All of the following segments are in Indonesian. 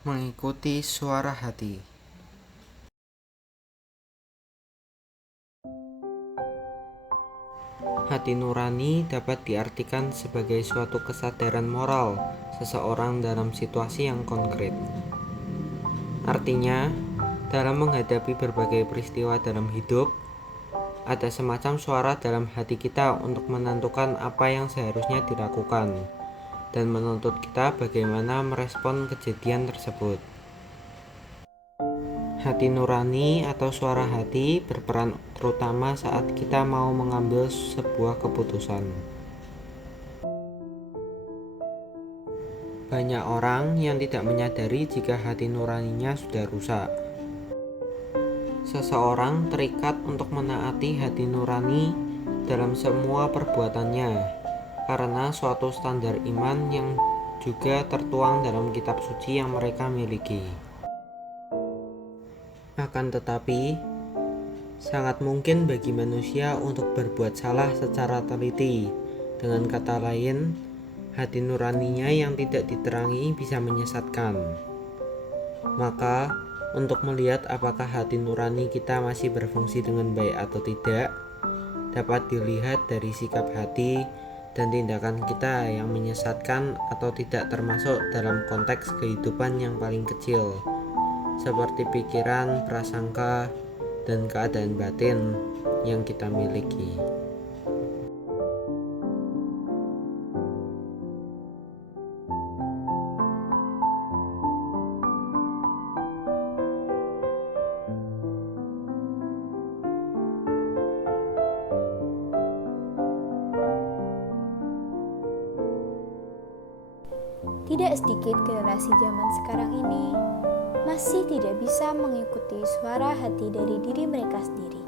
Mengikuti suara hati. Hati nurani dapat diartikan sebagai suatu kesadaran moral seseorang dalam situasi yang konkret. Artinya, dalam menghadapi berbagai peristiwa dalam hidup, ada semacam suara dalam hati kita untuk menentukan apa yang seharusnya dilakukan dan menuntut kita bagaimana merespon kejadian tersebut. Hati nurani atau suara hati berperan terutama saat kita mau mengambil sebuah keputusan. Banyak orang yang tidak menyadari jika hati nuraninya sudah rusak. Seseorang terikat untuk menaati hati nurani dalam semua perbuatannya karena suatu standar iman yang juga tertuang dalam kitab suci yang mereka miliki. Akan tetapi, sangat mungkin bagi manusia untuk berbuat salah secara teliti. Dengan kata lain, hati nuraninya yang tidak diterangi bisa menyesatkan. Maka, untuk melihat apakah hati nurani kita masih berfungsi dengan baik atau tidak, dapat dilihat dari sikap hati dan tindakan kita yang menyesatkan atau tidak termasuk dalam konteks kehidupan yang paling kecil, seperti pikiran, prasangka, dan keadaan batin yang kita miliki. Tidak sedikit generasi zaman sekarang ini masih tidak bisa mengikuti suara hati dari diri mereka sendiri.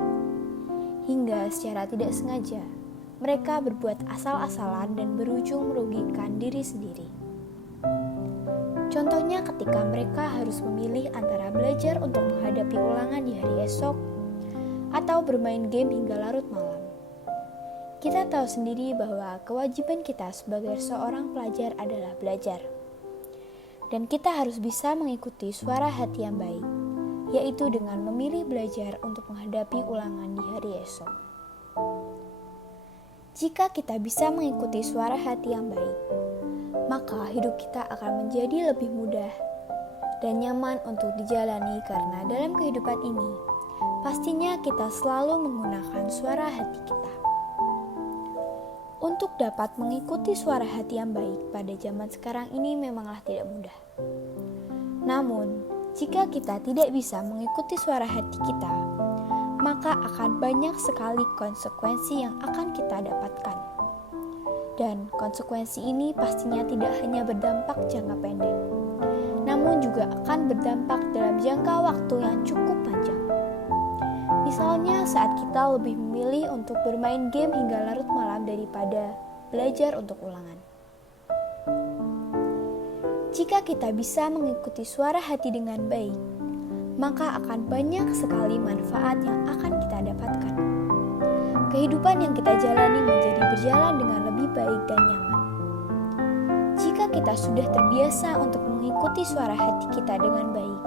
Hingga secara tidak sengaja, mereka berbuat asal-asalan dan berujung merugikan diri sendiri. Contohnya ketika mereka harus memilih antara belajar untuk menghadapi ulangan di hari esok atau bermain game hingga larut malam. Kita tahu sendiri bahwa kewajiban kita sebagai seorang pelajar adalah belajar. Dan kita harus bisa mengikuti suara hati yang baik, yaitu dengan memilih belajar untuk menghadapi ulangan di hari esok. Jika kita bisa mengikuti suara hati yang baik, maka hidup kita akan menjadi lebih mudah dan nyaman untuk dijalani karena dalam kehidupan ini, pastinya kita selalu menggunakan suara hati kita. Untuk dapat mengikuti suara hati yang baik pada zaman sekarang ini memanglah tidak mudah. Namun, jika kita tidak bisa mengikuti suara hati kita, maka akan banyak sekali konsekuensi yang akan kita dapatkan. Dan konsekuensi ini pastinya tidak hanya berdampak jangka pendek, namun juga akan berdampak dalam jangka waktu yang cukup panjang. Misalnya saat kita lebih memilih untuk bermain game hingga larut malam daripada belajar untuk ulangan. Jika kita bisa mengikuti suara hati dengan baik, maka akan banyak sekali manfaat yang akan kita dapatkan. Kehidupan yang kita jalani menjadi berjalan dengan lebih baik dan nyaman. Jika kita sudah terbiasa untuk mengikuti suara hati kita dengan baik,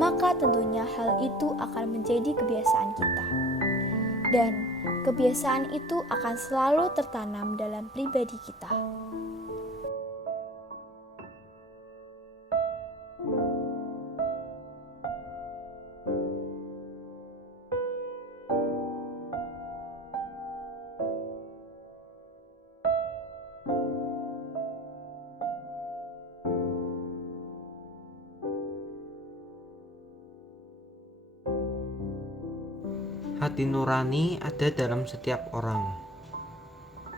maka tentunya hal itu akan menjadi kebiasaan kita. Dan kebiasaan itu akan selalu tertanam dalam pribadi kita. Hati nurani ada dalam setiap orang.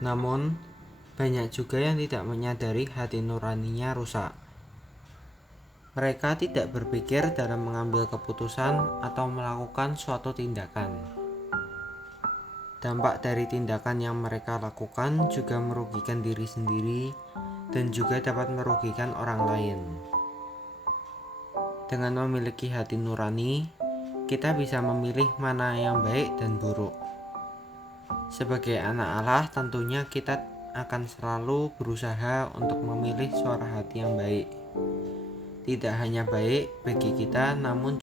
Namun, banyak juga yang tidak menyadari hati nuraninya rusak. Mereka tidak berpikir dalam mengambil keputusan atau melakukan suatu tindakan. Dampak dari tindakan yang mereka lakukan juga merugikan diri sendiri dan juga dapat merugikan orang lain. Dengan memiliki hati nurani, kita bisa memilih mana yang baik dan buruk. Sebagai anak Allah, tentunya kita akan selalu berusaha untuk memilih suara hati yang baik. tidak hanya baik bagi kita, namun